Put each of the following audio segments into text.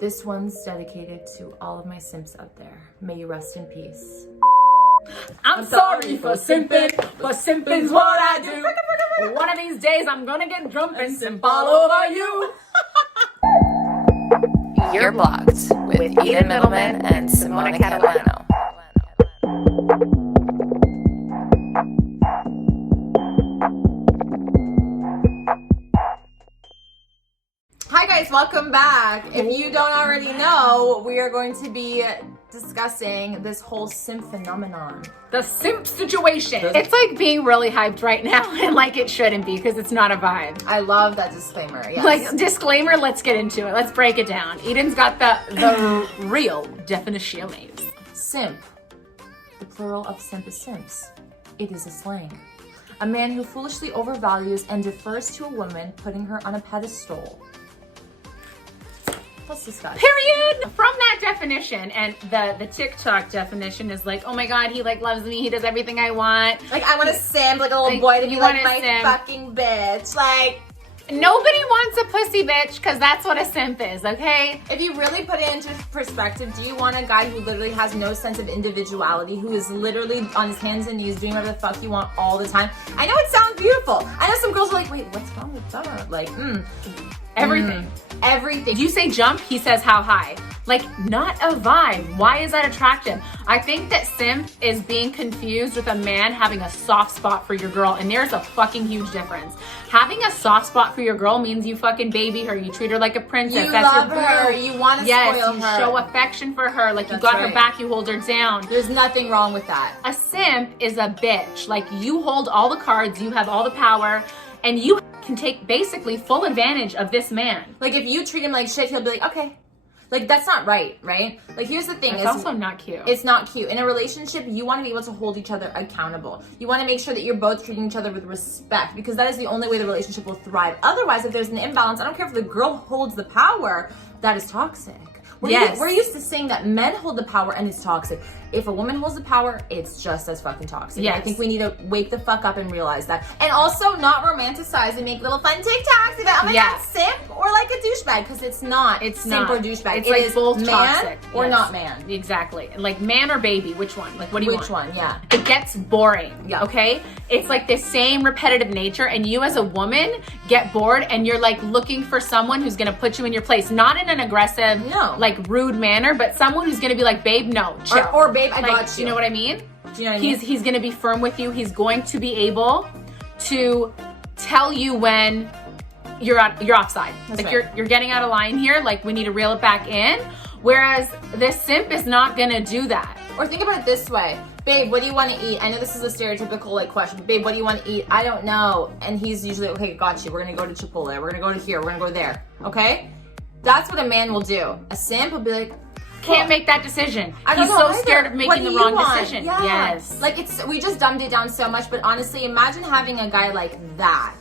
This one's dedicated to all of my simps out there. May you rest in peace. I'm sorry for simping, but simping's what I do. One of these days I'm gonna get drunk and simp all over you. You're blocked with Eden Middleman and Simona Catalano. Hi guys, welcome back. If you don't already know, we are going to be discussing this whole simp phenomenon. The simp situation. It's like being really hyped right now and like it shouldn't be because it's not a vibe. I love that disclaimer, yes. Like, disclaimer, let's get into it. Let's break it down. Eden's got the real definitions. Simp. The plural of simp is simps. It is a slang. A man who foolishly overvalues and defers to a woman, putting her on a pedestal. Let's discuss. Period. From that definition, and the TikTok definition is like, oh my god, he like loves me, he does everything I want. Like, I want to simp like a little boy to be like my simp. fucking bitch. Like, nobody wants a pussy bitch because that's what a simp is, okay? if you really put it into perspective, do you want a guy who literally has no sense of individuality, who is literally on his hands and knees doing whatever the fuck you want all the time? I know it sounds beautiful. I know some girls are like, wait, what's wrong with that? Like, Everything. Everything. You say jump, he says how high. Like, not a vibe. Why is that attractive? I think that simp is being confused with a man having a soft spot for your girl, and there's a fucking huge difference. Having a soft spot for your girl means you fucking baby her, you treat her like a princess. You that's love your her. boo. You want to yes, spoil you her. show affection for her. Like, That's you got her right. back, you hold her down. There's nothing wrong with that. A simp is a bitch. Like, you hold all the cards, you have all the power, and you can take basically full advantage of this man. Like, if you treat him like shit, he'll be like, okay. Like, that's not right? Like, here's the thing. It's also not cute. It's not cute. In a relationship, you want to be able to hold each other accountable. You want to make sure that you're both treating each other with respect, because that is the only way the relationship will thrive. Otherwise, if there's an imbalance, I don't care if the girl holds the power, that is toxic. We're used to saying that men hold the power and it's toxic. If a woman holds the power, it's just as fucking toxic. Yes. I think we need to wake the fuck up and realize that. And also not romanticize and make little fun TikToks about, oh my god, simp or like a douchebag, because it's not. It's simp not. or douchebag. It's It like is both man toxic. or Yes. not man. Exactly. Like, man or baby, which one? Like, what do you want? Which one? Yeah. It gets boring. Yeah. Okay? It's like the same repetitive nature, and you as a woman get bored and you're like looking for someone who's gonna put you in your place. Not in an aggressive, No. like rude manner, but someone who's gonna be like, babe, no, chill. Or babe, I like, got you know what I mean? Do you know what I mean? He's gonna be firm with you. He's going to be able to tell you when you're offside. That's like, right. you're getting out of line here. Like, we need to reel it back in. Whereas this simp is not gonna do that. Or think about it this way. Babe, what do you want to eat? I know this is a stereotypical like question. Babe, what do you want to eat? I don't know. And he's usually, okay, got you. We're going to go to Chipotle. We're going to go to here. We're going to go there. Okay? That's what a man will do. A simp will be like, Can't make that decision. I don't He's know so either. scared of What making do the you wrong want? decision. Yeah. Yes. Like, we just dumbed it down so much, but honestly, imagine having a guy like that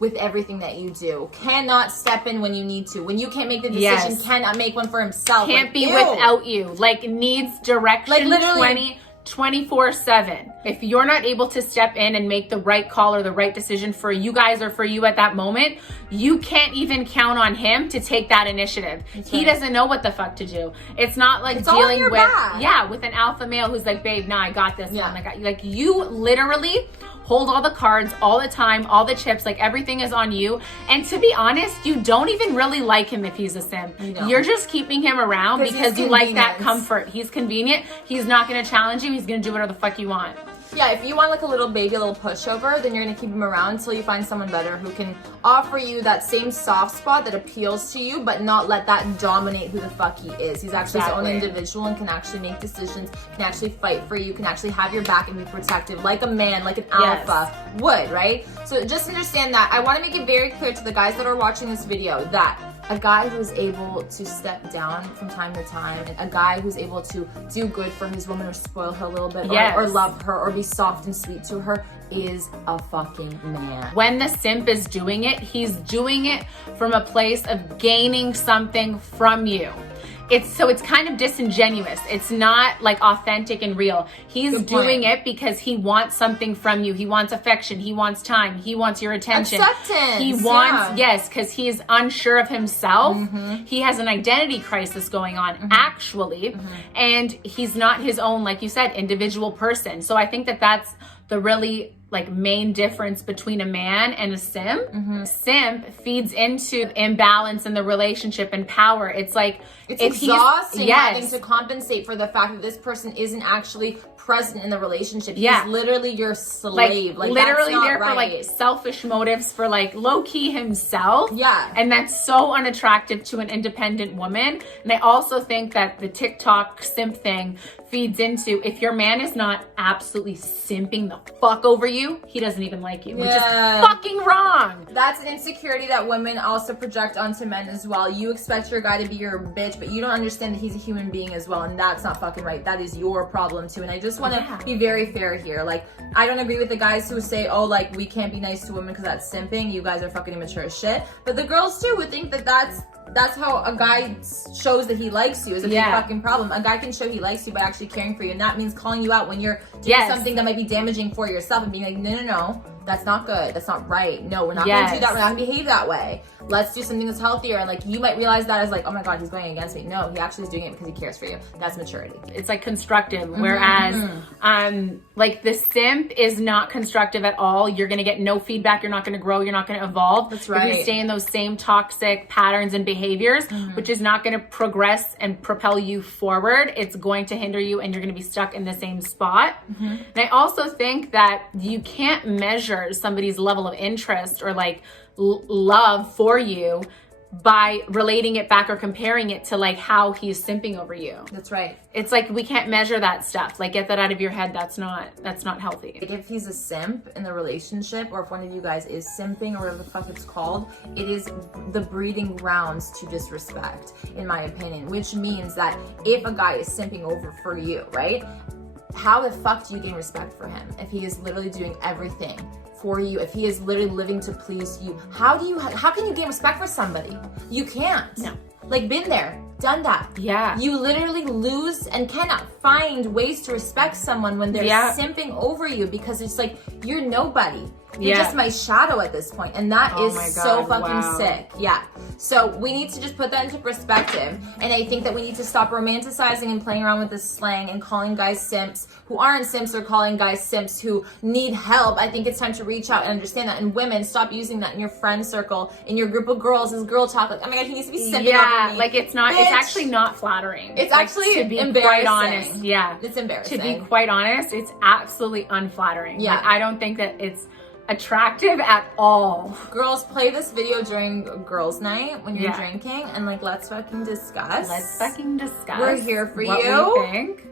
with everything that you do. Cannot step in when you need to. When you can't make the decision, Yes. cannot make one for himself. Can't Like, be ew. without you. Like, needs direction Like, literally- 24/7. If you're not able to step in and make the right call or the right decision for you guys or for you at that moment, you can't even count on him to take that initiative. He right. doesn't know what the fuck to do. It's not like It's all on dealing your with back. with an alpha male who's like, babe, nah, I got this Yeah. one. Like you literally hold all the cards all the time, all the chips, like everything is on you. And to be honest, you don't even really like him if he's a simp. You don't. You're just keeping him around 'Cause because he's you like that convenience. comfort. He's convenient. He's not going to challenge you. He's going to do whatever the fuck you want. Yeah, if you want like a little baby, a little pushover, then you're gonna keep him around until you find someone better who can offer you that same soft spot that appeals to you, but not let that dominate who the fuck he is. He's actually his own Exactly. individual and can actually make decisions, can actually fight for you, can actually have your back and be protective, like a man, like an Yes. alpha would, right? So just understand that. I want to make it very clear to the guys that are watching this video that a guy who's able to step down from time to time, and a guy who's able to do good for his woman or spoil her a little bit, Yes. or love her or be soft and sweet to her, is a fucking man. When the simp is doing it, he's doing it from a place of gaining something from you. it's kind of disingenuous. It's not like authentic and real. He's doing it because he wants something from you. He wants affection. He wants time. He wants your attention. Acceptance. He wants, yes, because he is unsure of himself. He has an identity crisis going on, actually. And he's not his own, like you said, individual person. So I think that that's the really like main difference between a man and a simp. Simp feeds into imbalance in the relationship and power. It's like it's exhausting having to compensate for the fact that this person isn't actually present in the relationship. He's literally your slave. Like literally that's not there right. for like selfish motives, for like low key himself. Yeah. And that's so unattractive to an independent woman. And I also think that the TikTok simp thing feeds into, if your man is not absolutely simping the fuck over you, he doesn't even like you, which is fucking wrong. That's an insecurity that women also project onto men as well. You expect your guy to be your bitch, but you don't understand that he's a human being as well, and that's not fucking right. That is your problem too. And I just want to be very fair here. Like, I don't agree with the guys who say, oh, like, we can't be nice to women because that's simping. You guys are fucking immature as shit. But the girls too would think that that's how a guy shows that he likes you, is a big fucking problem. A guy can show he likes you by actually caring for you, and that means calling you out when you're doing something that might be damaging for yourself and being like, no, that's not good. That's not right. No, we're not going to do that. We're not going to behave that way. Let's do something that's healthier. And like, you might realize that as like, oh my God, he's going against me. No, he actually is doing it because he cares for you. That's maturity. It's like constructive. Whereas, like the simp is not constructive at all. You're going to get no feedback. You're not going to grow. You're not going to evolve. That's You're right. going to stay in those same toxic patterns and behaviors, which is not going to progress and propel you forward. It's going to hinder you, and you're going to be stuck in the same spot. And I also think that you can't measure somebody's level of interest or like love for you by relating it back or comparing it to like how he's simping over you. That's right. It's like we can't measure that stuff. Like, get that out of your head. That's not healthy. Like, if he's a simp in the relationship, or if one of you guys is simping or whatever the fuck it's called, it is the breeding grounds to disrespect, in my opinion. Which means that if a guy is simping over for you, right? How the fuck do you gain respect for him if he is literally doing everything for you, if he is literally living to please you? How can you gain respect for somebody? You can't. No. Like, been there, done that. Yeah. You literally lose and cannot find ways to respect someone when they're simping over you, because it's like, you're nobody. You're just my shadow at this point, and that is so fucking sick. Yeah. So we need to just put that into perspective, and I think that we need to stop romanticizing and playing around with this slang and calling guys simps who aren't simps, or calling guys simps who need help. I think it's time to reach out and understand that. And women, stop using that in your friend circle, in your group of girls, as girl talk. Like, oh my God, he needs to be simping over me. Like, it's not. Bitch. It's actually not flattering. It's like, actually to be embarrassing. quite honest. Yeah, it's embarrassing. To be quite honest, it's absolutely unflattering. Yeah, like, I don't think that it's attractive at all. Girls, play this video during girls' night when you're drinking, and like, let's fucking discuss. Let's fucking discuss. We're here for what you. We think.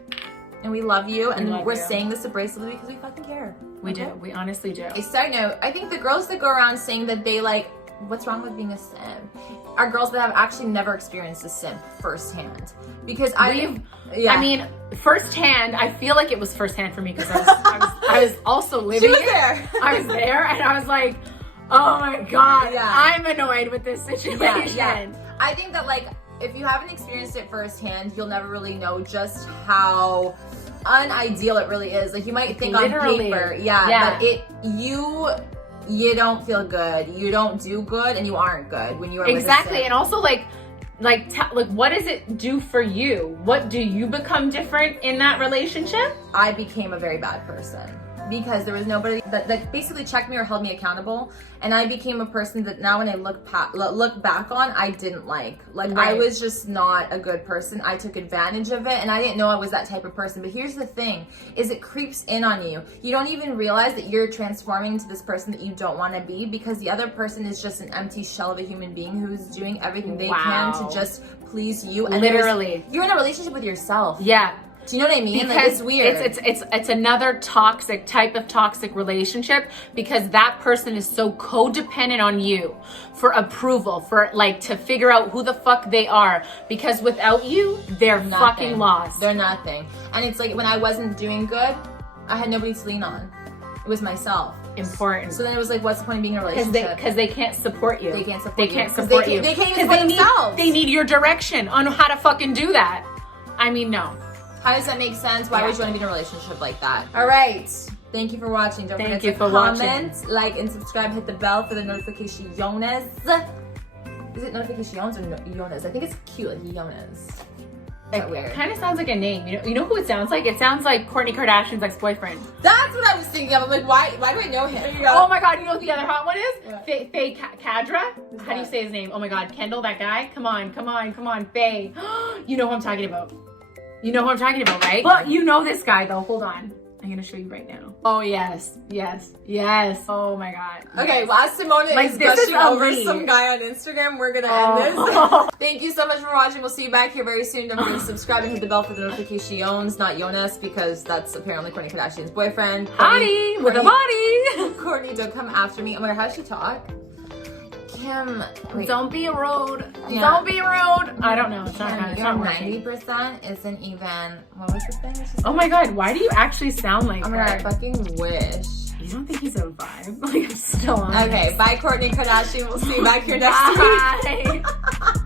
And we love you, and we're you. saying this abrasively because we fucking care. We do. We honestly do. A side note, I think the girls that go around saying that they like, what's wrong with being a simp, are girls that have actually never experienced a simp firsthand. Because I mean, firsthand, I feel like it was firsthand for me, because I was also living there. I was there, and I was like, oh my God, I'm annoyed with this situation. I think that, like, if you haven't experienced it firsthand, you'll never really know just how unideal it really is. Like, you might think on paper, but you don't feel good, you don't do good, and you aren't good when you are exactly. And also, like what does it do for you? What do you become different in that relationship? I became a very bad person, because there was nobody that basically checked me or held me accountable, and I became a person that now when I look back on, I didn't like. I was just not a good person. I took advantage of it, and I didn't know I was that type of person. But here's the thing, is it creeps in on you. You don't even realize that you're transforming into this person that you don't want to be, because the other person is just an empty shell of a human being who's doing everything they can to just please you. And literally, you're in a relationship with yourself. Yeah. Do you know what I mean? Because like, it's weird. It's another type of toxic relationship, because that person is so codependent on you for approval, for like to figure out who the fuck they are, because without you, they're fucking lost. They're nothing. And it's like, when I wasn't doing good, I had nobody to lean on. It was myself. important. So then it was like, what's the point of being in a relationship? Because they can't support you. They can't support They you. can't 'Cause support they you. can't even 'Cause support themselves. They need your direction on how to fucking do that. I mean, no. How does that make sense? Why Yeah. would you want to be in a relationship like that? All right. Thank you for watching. Don't forget to comment, like, and subscribe. Hit the bell for the notifications. Is it notifications or Jonas? I think it's cute, like Jonas. It kind of sounds like a name. You know who it sounds like? It sounds like Kourtney Kardashian's ex-boyfriend. That's what I was thinking of. I'm like, why do I know him? Oh my god, you know what the other hot one is? What? Faye Kadra? How do you say his name? Oh my god, Kendall, that guy? Come on, Faye. You know who I'm talking about. You know who I'm talking about, right? Well, you know this guy though. Hold on. I'm gonna show you right now. Oh yes. Oh my god. Okay, while Simona Like, is this is gushing over elite. some guy on Instagram, we're gonna end this. Thank you so much for watching. We'll see you back here very soon. Don't forget to subscribe and hit the bell for the notifications. Not Jonas, because that's apparently Kourtney Kardashian's boyfriend. Hottie with a body. Courtney, don't come after me. Oh my god, how does she talk? Kim, wait. Don't be rude. Yeah. Don't be rude. I don't know. It's not Your working. 90% isn't even. What was the thing? Oh my god, why do you actually sound like Oh my god, I fucking wish. You don't think he's a vibe? Like, I'm still on. Okay, bye, Kourtney Kardashian. We'll see you back here next week. Bye.